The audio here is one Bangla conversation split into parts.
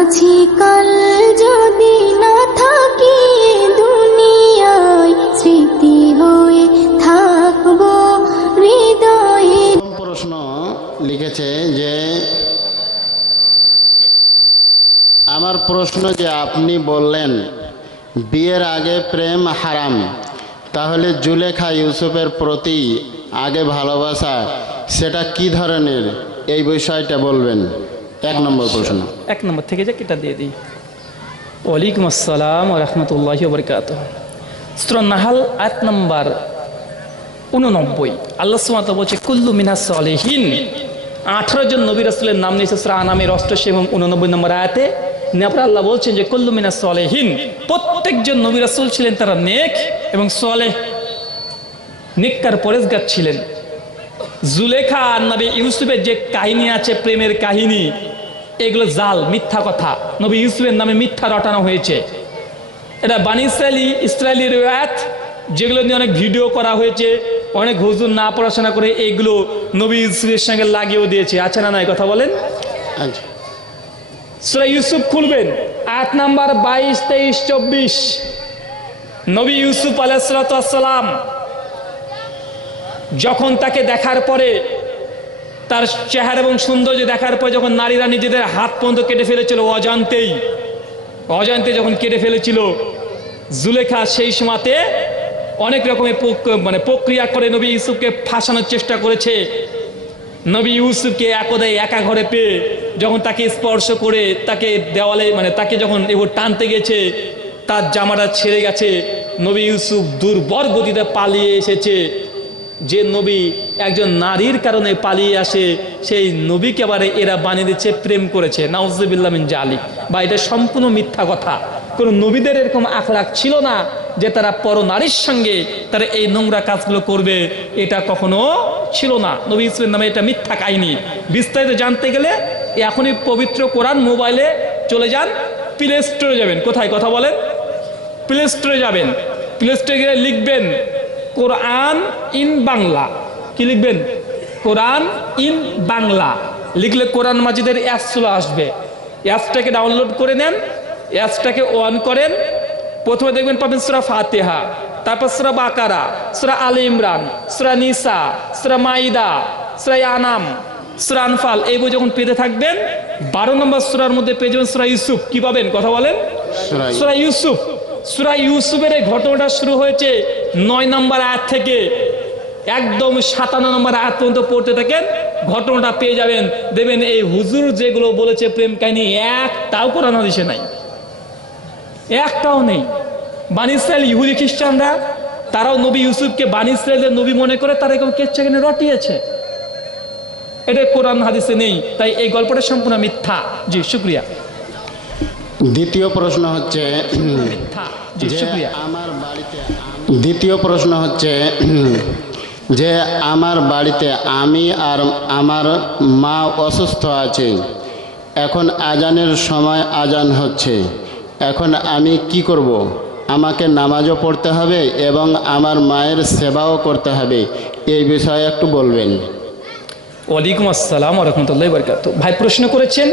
আছি কাল যদি না থাকি দুনিয়ায়, স্মৃতি হয়ে থাকবো হৃদয়ে। প্রশ্ন লিখেছে যে আমার প্রশ্ন যে আপনি বললেন বিয়ের আগে প্রেম হারাম, তাহলে জুলেখা ইউসুফের প্রতি আগে ভালোবাসা সেটা কি ধরনের, এই বিষয়টা বলবেন। 1 নম্বর প্রশ্ন। 1 নম্বর থেকে যে কেটা দিয়ে দিই। ওয়ালাইকুম আসসালাম ওয়া রাহমাতুল্লাহি ওয়া বারাকাতুহু। সূরা নাহল আয়াত নম্বর 89 আল্লাহ সুবহানাহু ওয়া তাআলা বলছে কুল্লু মিনাস সালিহিন। 18 জন নবী রাসূলের নাম নিয়েছে সূরা আনামের 88 এবং 89 নম্বর আয়াতে। নেপরে আল্লাহ বলছেন যে কুল্লু মিনাস সালিহিন, প্রত্যেকজন নবী রাসূল ছিলেন তারা নেক এবং সালেহ, নেককার পরেজগার ছিলেন। জুলেখা আর নবী ইউসুফের যে কাহিনী আছে, প্রেমের কাহিনী, এগুলো জাল, মিথ্যা কথা। নবী ইউসুফের নামে মিথ্যা রটানো হয়েছে। এটা বানি ইসরায়েলি রিওয়ায়াত, যেগুলো নিয়ে অনেক ভিডিও করা হয়েছে, অনেক হুজুর না পড়াশোনা করে এইগুলো নবী ইউসুফের সঙ্গে লাগিয়েও দিয়েছে। আছে না নাই কথা বলেন? আচ্ছা, সূরা ইউসুফ খুলবেন, আয়াত নাম্বার 22, 23, 24। নবী ইউসুফ আলাইহিস সালাম যখন তাকে দেখার পরে, তার চেহারা এবং সৌন্দর্য দেখার পর যখন নারীরা নিজেদের হাত পর্যন্ত কেটে ফেলেছিল অজান্তে যখন কেটে ফেলেছিল, জুলেখা সেই সময়তে অনেক রকমের প্রক্রিয়া করে নবী ইউসুফকে ফাঁসানোর চেষ্টা করেছে। নবী ইউসুফকে একদাই একা ঘরে পেয়ে যখন তাকে স্পর্শ করে তাকে দেওয়ালে তাকে যখন এবার টানতে গেছে, তার জামাটা ছেড়ে গেছে। নবী ইউসুফ দুর্বল গতিতে পালিয়ে এসেছে। যে নবী একজন নারীর কারণে পালিয়ে আসে, সেই নবীকে আবার এরা বানিয়ে দিচ্ছে প্রেম করেছে। নাউজুবিল্লাহ মিন জালিক। বা এটা সম্পূর্ণ মিথ্যা কথা। কোন নবীদের এরকম আখলাক ছিল না যে তারা পর নারীর সঙ্গে তারা এই নোংরা কাজগুলো করবে, এটা কখনো ছিল না। নবী ইউসুফের নামে এটা মিথ্যা কাহিনী। বিস্তারিত জানতে গেলে এখনই পবিত্র কোরআন মোবাইলে চলে যান, প্লে স্টোরে যাবেন। কোথায় কথা বলেন? প্লে স্টোরে যাবেন। প্লে স্টোরে গেলে লিখবেন কোরআন ইন বাংলা। কি লিখবেন? কোরআন ইন বাংলা লিখলে কোরআন মাজিদের অ্যাপস চলে আসবে। অ্যাপসটাকে ডাউনলোড করে নেন, অ্যাপসটাকে অন করেন। প্রথমে দেখবেন পাবেন সূরা ফাতিহা, তারপর সূরা বাকারা, সূরা আলে ইমরান, সূরা নিসা, সূরা মাইদা, সূরা আনাম, সূরা আনফাল। এই বই যখন পেতে থাকবেন, 12 নম্বর সূরার মধ্যে পেয়ে যাবেন সূরা ইউসুফ। কি পাবেন? কথা বলেন। সূরা ইউসুফ। সূরা ইউসুফের এই ঘটনাটা শুরু হয়েছে 9 নম্বর আয়াত থেকে একদম 57 নম্বর আয়াত পর্যন্ত পড়তে থাকেন, ঘটনাটা পেয়ে যাবেন। দেখবেন এই হুজুর যেগুলো বলেছে প্রেম কাহিনী, একটাও কোরআন হাদিসে নাই, একটাও নেই। বানি ইসরাইল ইহুদি খ্রিস্টানরা তারাও নবী ইউসুফকে বানি ইসরাইলের নবী মনে করে তারা এরকম কেচ্ছাখানে রটিয়েছে। এটা কোরআন হাদিসে নেই, তাই এই গল্পটা সম্পূর্ণ মিথ্যা। জি শুকরিয়া। দ্বিতীয় প্রশ্ন হচ্ছে যে আমার বাড়িতে আমি আর আমার মা অসুস্থ আছে। এখন আজানের সময় আজান হচ্ছে, এখন আমি কি করব? আমাকে নামাজও পড়তে হবে এবং আমার মায়ের সেবাও করতে হবে, এই বিষয়ে একটু বলবেন। ওয়ালাইকুম আসসালাম ওয়া রাহমাতুল্লাহি ওয়া বারাকাতুহু। ভাই প্রশ্ন করেছেন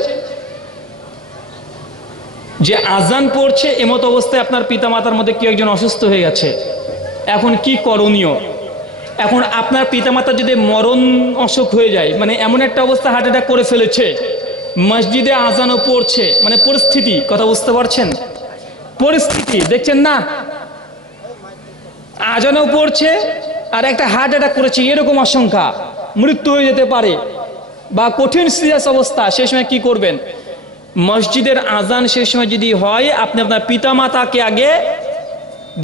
যে আজান পড়ছে, এমত অবস্থায় আপনার পিতামাতার মধ্যে কেউ একজন অসুস্থ হয়ে গেছে, এখন কি করণীয়? এখন আপনার পিতামাতা যদি মরণ অসুখ হয়ে যায়, এমন একটা অবস্থা হার্ট অ্যাটাক করে ফেলেছে, মসজিদে আজানও পড়ছে, পরিস্থিতি, কথা বুঝতে পারছেন? পরিস্থিতি দেখছেন না? আজানও পড়ছে আর একটা হার্ট অ্যাটাক করেছে, এরকম আশঙ্কা, মৃত্যু হয়ে যেতে পারে বা কঠিন সিরিয়াস অবস্থা, সেই সময় কি করবেন? মসজিদের আজান সেই সময় যদি হয়, আপনি আপনার পিতামাতাকে আগে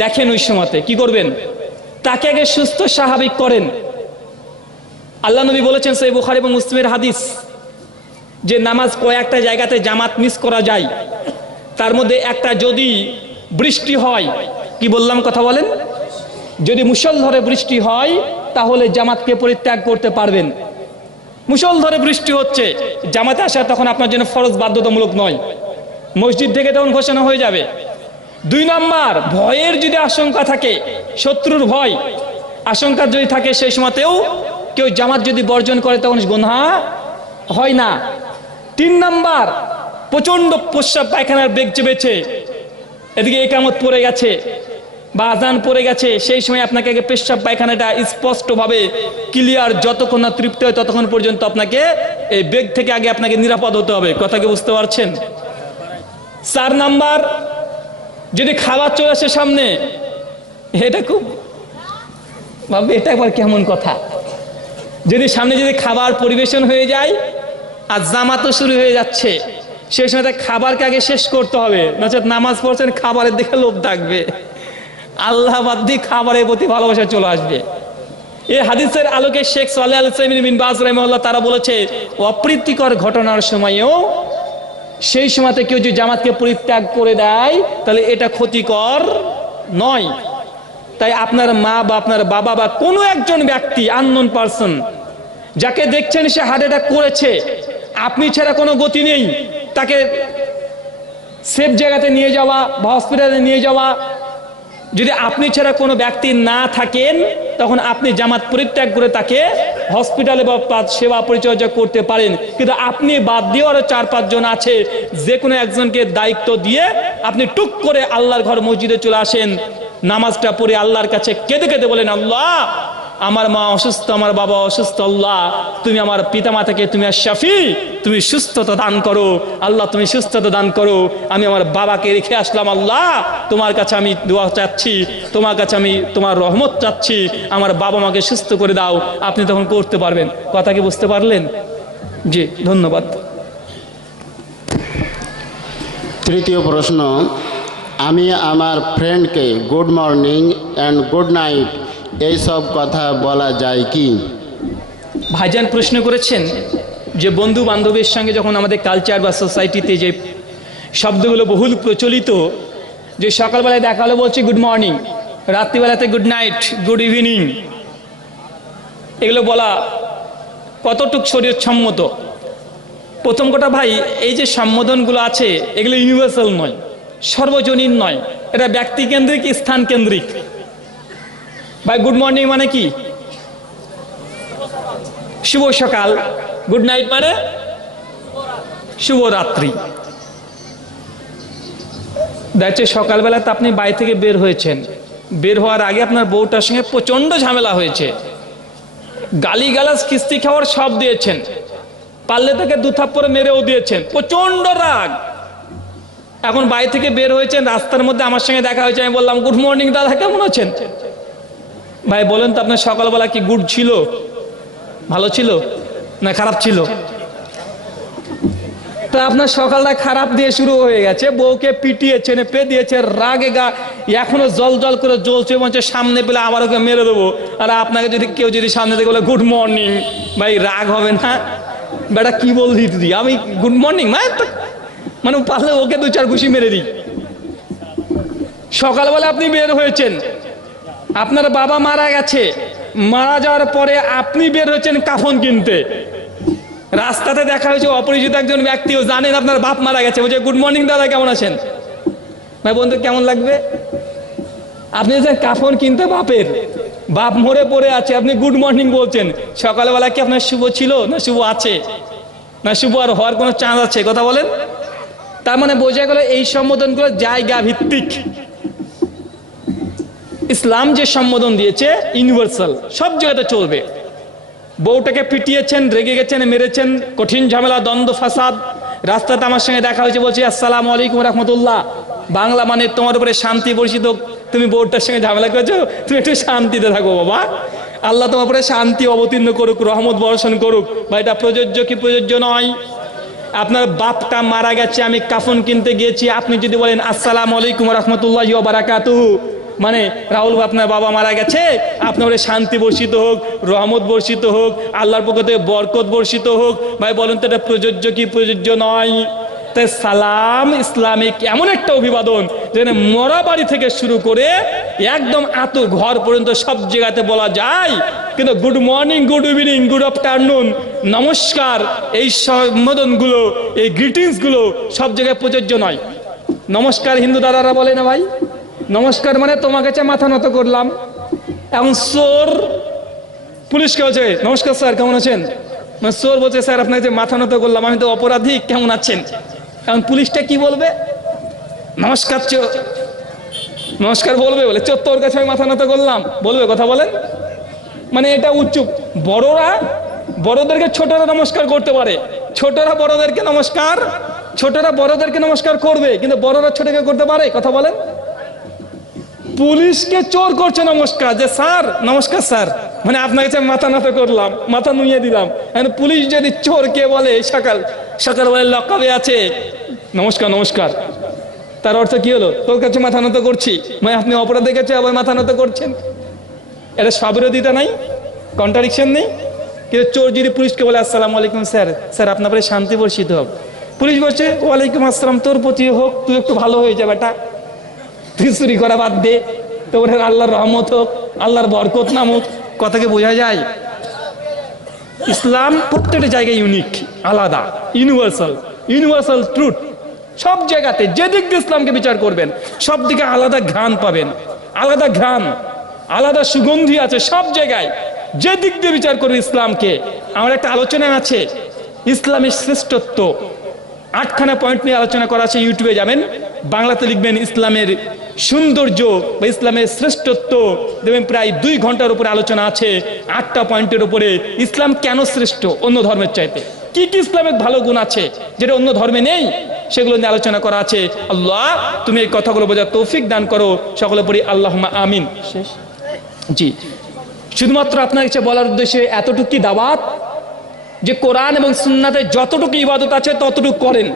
দেখেন। ওই সময়তে কি করবেন? তাকে আগে সুস্থ স্বাভাবিক করেন। আল্লাহ নবী বলেছেন সহিহ বুখারী এবং মুসলিমের হাদিস, যে নামাজ কয়েকটা জায়গাতে জামাত মিস করা যায়, তার মধ্যে একটা যদি বৃষ্টি হয়, কি বললাম কথা বলেন? যদি মুষলধারে বৃষ্টি হয় তাহলে জামাতকে পরিত্যাগ করতে পারবেন। মুষলধারে বৃষ্টি হচ্ছে, জামাতে আসা তখন আপনার জন্য ফরজ বাধ্যতামূলক নয়, মসজিদ থেকে তখন ঘোষণা হয়ে যাবে। 2 নম্বর, ভয়ের যদি আশঙ্কা থাকে, শত্রুর ভয় আশঙ্কা যদি থাকে, সেই সময়তেও কেউ জামাত যদি বর্জন করে তখন গুনাহ হয় না। 3 নম্বর, প্রচন্ড প্রস্রাব পায়খানার বেগ চেপেছে, এদিকে একামত পড়ে গেছে বা আজান পড়ে গেছে, সেই সময় আপনাকে আগে পেশাব পায়খানাটা স্পষ্টভাবে ক্লিয়ার যতক্ষণ না তৃপ্তি হয় ততক্ষণ পর্যন্ত আপনাকে এই বেগ থেকে আগে আপনাকে নিরাপদ হতে হবে। কথা কি বুঝতে পারছেন? 4 নাম্বার, যদি খাবার চলে আসে সামনে, এটা খুব ভাববে এটা একবার কেমন কথা, যদি সামনে যদি খাবার পরিবেশন হয়ে যায় আর জামাতও শুরু হয়ে যাচ্ছে, সেই সময় খাবারকে আগে শেষ করতে হবে, নচেত নামাজ পড়ছেন খাবারের দিকে লোভ থাকবে, আল্লাহ বাদ দিয়ে খাবারের প্রতি ভালোবাসা চলে আসবে। এই হাদিসের আলোকে শেখ সালেহ আল উসাইমিন বিন বাজ রাহিমাহুল্লাহ তারা বলেছে, অপ্রীতিকর ঘটনার সময়ও সেই সময়তে কেউ যদি জামাতকে পরিত্যাগ করে দেয় তাহলে এটা ক্ষতিকর নয়। তাই আপনার মা বা আপনার বাবা বা কোনো একজন ব্যক্তি, আননোন পারসন, যাকে দেখছেন সে হার্ট অ্যাটাক করেছে, আপনি ছাড়া কোনো গতি নেই, তাকে সেফ জায়গাতে নিয়ে যাওয়া বা হসপিটালে নিয়ে যাওয়া, যদি আপনি ছাড়া কোনো ব্যক্তি না থাকেন তখন আপনি জামাত পরিত্যাগ করে তাকে হসপিটালে বা সেবা পরিচর্যা করতে পারেন। কিন্তু আপনি বাদ দিয়ে আরো 4-5 জন আছে, যে কোনো একজনকে দায়িত্ব দিয়ে আপনি টুক করে আল্লাহর ঘর মসজিদে চলে আসেন, নামাজটা পড়ে আল্লাহর কাছে কেঁদে কেঁদে বলেন, আল্লাহ আমার মা অসুস্থ, আমার বাবা অসুস্থ, আল্লাহ তুমি আমার পিতা মাতাকে তুমি আর শাফি, তুমি সুস্থতা দান করো, আল্লাহ তুমি সুস্থতা দান করো, আমি আমার বাবাকে রেখে আসলাম, আল্লাহ তোমার কাছে আমি দোয়া চাচ্ছি, তোমার কাছে আমি তোমার রহমত চাচ্ছি, আমার বাবা মাকে সুস্থ করে দাও। আপনি তখন করতে পারবেন। কথা কি বুঝতে পারলেন? জি, ধন্যবাদ। তৃতীয় প্রশ্ন, আমি আমার ফ্রেন্ডকে good morning and good night এইসব কথা বলা যায় কি? ভাইজান প্রশ্ন করেছেন যে বন্ধু বান্ধবের সঙ্গে যখন আমাদের কালচার বা সোসাইটিতে যে শব্দগুলো বহুল প্রচলিত, যে সকালবেলায় দেখা হলে বলছে গুড মর্নিং, রাত্রিবেলাতে গুড নাইট, গুড ইভিনিং, এগুলো বলা কতটুক শরীর সম্মত? প্রথম কথা ভাই, এই যে সম্বোধনগুলো আছে এগুলো ইউনিভার্সাল নয়, সর্বজনীন নয়, এটা ব্যক্তিকেন্দ্রিক, স্থান কেন্দ্রিক। ভাই গুড মর্নিং মানে কি? শুভ সকাল। গুড নাইট মানে শুভ রাত্রি। দেখছে সকালবেলাতে আপনি বাড়ি থেকে বের হয়েছেন, বের হওয়ার আগে আপনার বউটার সঙ্গে প্রচন্ড ঝামেলা হয়েছে, গালিগালাজ কিস্তি খাওয়ার সব দিয়েছেন, পারলে তাকে 2 থাপ্পড় মেরেও দিয়েছেন, প্রচন্ড রাগ। এখন বাড়ি থেকে বের হয়েছেন, রাস্তার মধ্যে আমার সঙ্গে দেখা হয়েছে, আমি বললাম গুড মর্নিং দাদা, কেমন আছেন? ভাই বলেন তো আপনার সকালবেলা কি গুড ছিল, ভালো ছিল না খারাপ ছিল? তা আপনার সকালটা খারাপ দিয়ে শুরু হয়ে গেছে, বউকে পিটিয়েছেন, পে দিয়েছে, রাগে গা এখনো জল জল করে জ্বলছে, বলছে সামনে পেলে আবার ওকে মেরে দেবো। আর আপনাকে যদি কেউ যদি সামনে থেকে বলে গুড মর্নিং, ভাই রাগ হবে না? বেটা কি বললি দিদি, আমি গুড মর্নিং মানে পারলে ওকে 2-4 ঘুষি মেরে দিই। সকালবেলা আপনি বের হয়েছেন, আপনার বাবা মারা গেছে, মারা যাওয়ার পরে আপনি বের হয়েছেন কাফন কিনতে, রাস্তাতে দেখা হয়েছে অপরিচিত একজন ব্যক্তিও জানেন আপনার বাপ মারা গেছে, বলছে গুড মর্নিং দাদা কেমন আছেন? ভাই বন্ধু কেমন লাগবে? আপনি যে কাফন কিনতে বাপের, বাপ মরে পড়ে আছে, আপনি গুড মর্নিং বলছেন। সকালবেলা কি আপনার শুভ ছিল না শুভ আছে না শুভ আর হওয়ার কোনো চান্স আছে? কথা বলেন। তার মানে বোঝা গেল এই সম্বোধনগুলো জায়গা ভিত্তিক। ইসলাম যে সম্বোধন দিয়েছে ইউনিভার্সাল, সব জায়গাতে চলবে। বউটাকে পিটিয়েছেন, রেগে গেছেন, মেরেছেন, কঠিন ঝামেলা, দ্বন্দ্ব, ফাসাদ, রাস্তাতে আমার সঙ্গে দেখা হয়েছে, বলছি আসসালামু আলাইকুম রাহমাতুল্লাহ, বাংলা মানে তোমার উপরে শান্তি বর্ষিত, তুমি বউটার সঙ্গে ঝামেলা করেছো, তুমি একটু শান্তিতে থাকো বাবা, আল্লাহ তোমার উপরে শান্তি অবতীর্ণ করুক, রহমত বর্ষণ করুক। বা এটা প্রযোজ্য কি প্রযোজ্য নয়? আপনার বাপটা মারা গেছে, আমি কাফন কিনতে গিয়েছি, আপনি যদি বলেন আসসালামু আলাইকুম রাহমাতুল্লাহি ওয়া বারাকাতুহু, মানে রাহুল আপনার বাবা মারা গেছে, আপনার শান্তি বর্ষিত হোক, রহমত বর্ষিত হোক, আল্লাহর পক্ষ থেকে বরকত বর্ষিত হোক। ভাই বলেন তো এটা প্রযোজ্য কি প্রযোজ্য নয়? তাই সালাম ইসলামিক এমন একটা অভিবাদন যেখানে মরা বাড়ি থেকে শুরু করে একদম আতো ঘর পর্যন্ত সব জায়গাতে বলা যায়। কিন্তু good morning, good evening, good afternoon, নমস্কার, এই সম্বোধনগুলো, এই গ্রিটিংসগুলো সব জায়গায় প্রযোজ্য নয়। নমস্কার হিন্দু দাদারা বলে না ভাই, নমস্কার মানে তোমার কাছে মাথা নত করলাম। এখন চোর পুলিশকে বলছে নমস্কার স্যার কেমন আছেন, চোর বলছে স্যার আপনাকে যে মাথা নত করলাম, আমি তো অপরাধী, কেমন আছেন? এখন পুলিশটা কি বলবে? নমস্কার নমস্কার বলবে, বলে চোর তোর কাছে আমি মাথা নত করলাম, বলবে? কথা বলেন। মানে এটা উচ্চ। বড়রা বড়দেরকে ছোটরা নমস্কার করতে পারে, ছোটরা বড়দেরকে নমস্কার করবে, কিন্তু বড়রা ছোটকে করতে পারে? কথা বলেন। পুলিশকে চোর করছে নমস্কার, যে স্যার নমস্কার স্যার, মানে আপনার কাছে মাথা নত করলাম, মাথা নুইয়ে দিলাম। পুলিশ যদি চোরকে বলে সকাল বলে লকাবে আছে নমস্কার নমস্কার, তার অর্থ কি হলো? তোর কাছে মাথা নত করছি, মানে আপনি অপরাধের কাছে আবার মাথা নত করছেন। এটা স্ববিরোধিতা নাই, কন্ট্রাডিকশন নেই? কিন্তু চোর যদি পুলিশকে বলে আসসালামু আলাইকুম স্যার, স্যার আপনার পরে শান্তি বর্ষিত হোক, পুলিশ বলছে ওয়ালাইকুম আসসালাম, তোর প্রতি হোক, তুই একটু ভালো হয়ে যা বেটা, তুই চুরি করা বাদ দে, তোর আল্লাহর রহমত হোক, আল্লাহর বরকত নামুক। কথাকে বোঝা যায়? ইসলাম প্রত্যেকটা জায়গায় ইউনিক, আলাদা, ইউনিভার্সাল ট্রুথ। সব জায়গাতে যে দিক দিয়ে ইসলামকে বিচার করবেন সব দিকে আলাদা ঘ্রাণ পাবেন, আলাদা ঘ্রাণ, আলাদা সুগন্ধি আছে সব জায়গায়। যে দিক দিয়ে বিচার করবে ইসলামকে, আমার একটা আলোচনা আছে ইসলামের শ্রেষ্ঠত্ব, 8খানা পয়েন্ট নিয়ে আলোচনা করা আছে, ইউটিউবে যাবেন, বাংলাতে লিখবেন ইসলামের সৌন্দর্য বা ইসলামের শ্রেষ্ঠত্ব, দেখবেন প্রায় 2 ঘন্টার উপরে আলোচনা আছে 8টা পয়েন্টের উপরে। ইসলাম কেন শ্রেষ্ঠ অন্য ধর্মের চাইতে, কি কি ইসলামের ভালো গুণ আছে যেটা অন্য ধর্মে নেই, সেগুলো নিয়ে আলোচনা করা আছে। আল্লাহ তুমি এই কথাগুলো বোঝার তৌফিক দান করো, সকলে পড়ি আল্লাহুম্মা আমিন। শেষ। জি, শুধুমাত্র আপনার কাছে বলার উদ্দেশ্যে এতটুকু দাওয়াত যে কোরআন এবং সুন্নাতে যতটুকু ইবাদত আছে ততটুকু করেন,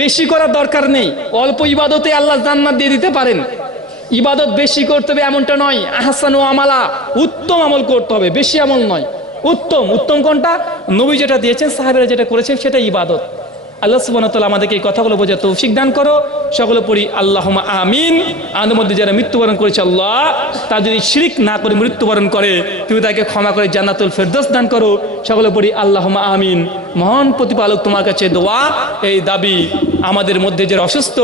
বেশি করার দরকার নেই। অল্প ইবাদতে আল্লাহ জান্নাত দিয়ে দিতে পারেন। ইবাদত বেশি করতে হবে এমনটা নয়, আহসানু আমালা, উত্তম আমল করতে হবে, বেশি আমল নয়। উত্তম কোনটা? নবী যেটা দিয়েছেন, সাহাবীরা যেটা করেছেন সেটা ইবাদত। আল্লাহ সুবহানাহু ওয়া তাআলা আমাদেরকে এই কথাগুলো বোঝার তৌফিক দান করো, সকলে পড়ি আল্লাহুম্মা আমিন। আমাদের মধ্যে যারা মৃত্যুবরণ করেছে আল্লাহ, তা যদি শিরক না করে মৃত্যুবরণ করে তুমি তাকে ক্ষমা করে জান্নাতুল ফেরদৌস দান করো, সকলে পড়ি আল্লাহুম্মা আমিন। মহান প্রতিপালক তোমার কাছে দোয়া, এই দাবি, আমাদের মধ্যে যারা অসুস্থ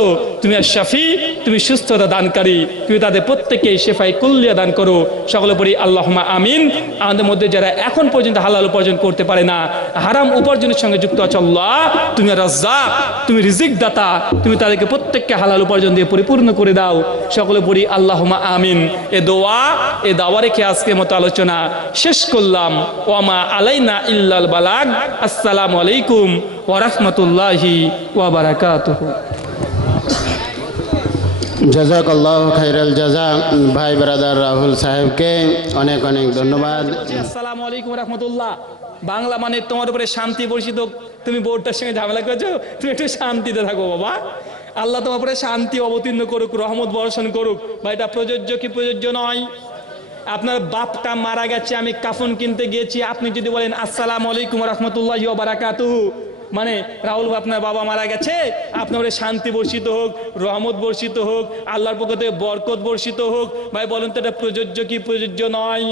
তুমি আর শাফি, তুমি সুস্থতা দানকারী, তুমি তাদের প্রত্যেককে শেফায়ে কুল্লিয়া দান করো, সকলে পড়ি আল্লাহুম্মা আমিন। আমাদের মধ্যে যারা এখন পর্যন্ত হালাল উপার্জন করতে পারে না, হারাম উপার্জনের সঙ্গে যুক্ত আছে আল্লাহ, তুমি রাজ্জাক, তুমি রিজিক দাতা, তুমি তাদেরকে প্রত্যেককে হালাল উপার্জন দিয়ে পরিপূর্ণ করে দাও, সকলে পড়ি আল্লাহুম্মা আমিন। এ দোয়া, এ দাওয়া রেখে আজকের মতো আলোচনা শেষ করলাম। ওয়ামা আলাইনা ইল্লাল বালাগ। আসসালামু আলাইকুম ওয়া রাহমাতুল্লাহি ওয়া বারাকাতুহু। জাযাকাল্লাহু খাইরাল জাযা। ভাই ব্রাদার রাহুল সাহেবকে অনেক অনেক ধন্যবাদ। আসসালামু আলাইকুম ওয়া রাহমাতুল্লাহ। বাংলা মানে তোমার উপরে শান্তি বর্ষিত। তুমি বোর্ডটার সঙ্গে ঝামেলা করেছো, তুমি একটু শান্তিতে থাকো বাবা। আল্লাহ তোমার উপরে শান্তি অবতীর্ণ করুক, রহমত বর্ষণ করুক। বা এটা প্রযোজ্য কি প্রযোজ্য নয়? আপনার বাপটা মারা গেছে, আমি কাফন কিনতে গিয়েছি, আপনি যদি বলেন আসসালামু আলাইকুম ওয়া রাহমাতুল্লাহি ওয়া বারাকাতুহু, মানে রাহুল আপনার বাবা মারা গেছে, আপনার উপরে শান্তি বর্ষিত হোক, রহমত বর্ষিত হোক, আল্লাহর পক্ষ থেকে বরকত বর্ষিত হোক। ভাই বলেন তো এটা প্রযোজ্য কি প্রযোজ্য নয়?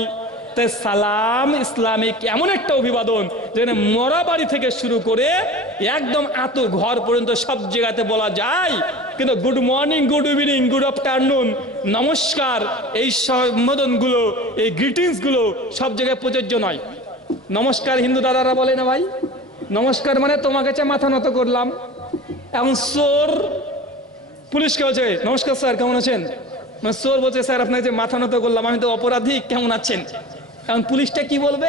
তাই সালাম ইসলামিক এমন একটা অভিবাদন যেখানে মরা বাড়ি থেকে শুরু করে একদম আতো ঘর পর্যন্ত সব জায়গাতে বলা যায়, কিন্তু good morning, good evening, good afternoon, নমস্কার, এই সম্বোধনগুলো, এই গ্রিটিংসগুলো সব জায়গায় প্রযোজ্য নয়। নমস্কার হিন্দু দাদারা বলে না ভাই, নমস্কার মানে তোমার কাছে মাথা নত করলাম। এখন চোর পুলিশকে বলছে নমস্কার স্যার কেমন আছেন, চোর বলছে স্যার আপনার কাছে মাথা নত করলাম, আমি তো অপরাধী, কেমন আছেন? এখন পুলিশটা কি বলবে?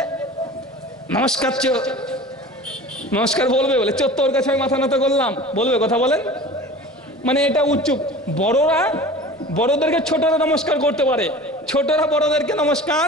নমস্কার বলবে, বলে চোর তোর কাছে আমি মাথা নত করলাম, বলবে? কথা বলেন। মানে এটা উচ্চ। বড়রা বড়দেরকে ছোটরা নমস্কার করতে পারে, ছোটরা বড়দেরকে নমস্কার